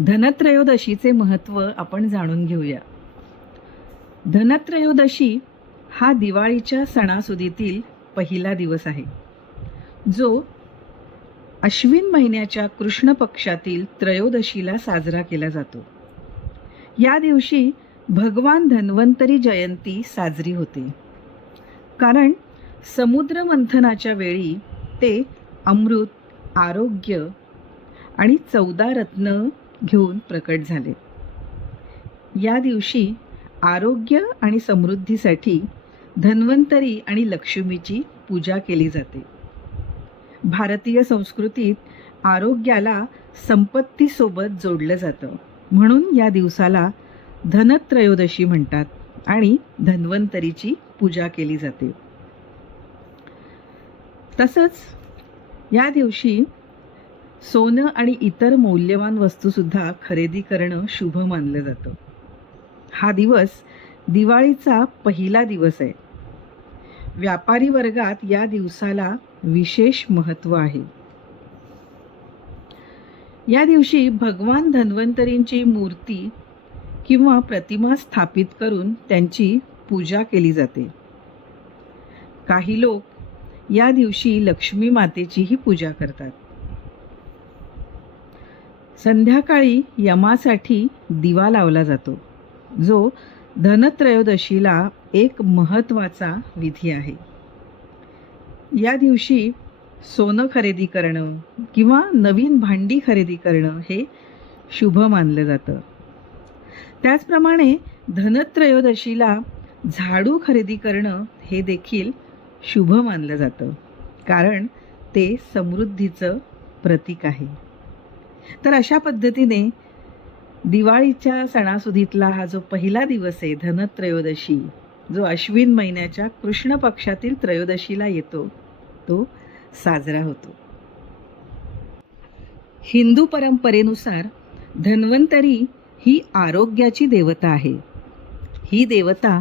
धनत्रयोदशीचे महत्त्व आपण जाणून घेऊया. धनत्रयोदशी हा दिवाळीच्या सणासुदीतील पहिला दिवस आहे. जो अश्विन महिन्याच्या कृष्ण पक्षातील त्रयोदशीला साजरा केला जातो. या दिवशी भगवान धन्वंतरी जयंती साजरी होते. कारण समुद्र मंथनाच्या वेळी ते अमृत आरोग्य आणि चौदा रत्न घेऊन प्रकट झाले. या दिवशी आरोग्य आणि समृद्धीसाठी धन्वंतरी आणि लक्ष्मीची पूजा केली जाते. भारतीय संस्कृतीत आरोग्याला संपत्तीसोबत जोडलं जातं. म्हणून या दिवसाला धनत्रयोदशी म्हणतात आणि धन्वंतरीची पूजा केली जाते. तसंच या दिवशी सोनं आणि इतर मौल्यवान वस्तूसुद्धा खरेदी करणं शुभ मानलं जातं. हा दिवस दिवाळीचा पहिला दिवस आहे. व्यापारी वर्गात या दिवसाला विशेष महत्त्व आहे. या दिवशी भगवान धन्वंतरींची मूर्ती किंवा प्रतिमा स्थापित करून त्यांची पूजा केली जाते. काही लोक या दिवशी लक्ष्मी मातेचीही पूजा करतात. संध्याकाळी यमासाठी दिवा लावला जातो. जो धनत्रयोदशीला एक महत्त्वाचा विधी आहे. या दिवशी सोनं खरेदी करणं किंवा नवीन भांडी खरेदी करणं हे शुभ मानलं जातं. त्याचप्रमाणे धनत्रयोदशीला झाडू खरेदी करणं हे देखील शुभ मानलं जातं. कारण ते समृद्धीचं प्रतीक आहे. तर अशा पद्धतीने दिवाळीच्या सणासुदीतला हा जो पहिला दिवस आहे धनत्रयोदशी जो अश्विन महिन्याच्या कृष्ण पक्षातील त्रयोदशीला येतो तो साजरा होतो. हिंदू परंपरेनुसार धन्वंतरी ही आरोग्याची देवता आहे. ही देवता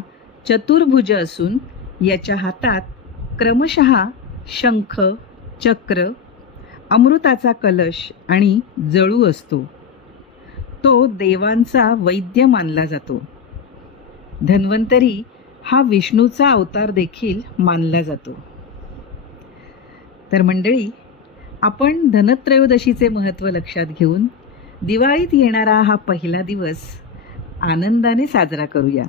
चतुर्भुज असून याच्या हातात क्रमशः शंख चक्र अमृताचा कलश आणि जळू असतो. तो देवांचा वैद्य मानला जातो. धन्वंतरी हा विष्णूचा अवतार देखील मानला जातो. तर मंडळी आपण धनत्रयोदशीचे महत्त्व लक्षात घेऊन दिवाळीत येणारा हा पहिला दिवस आनंदाने साजरा करूया.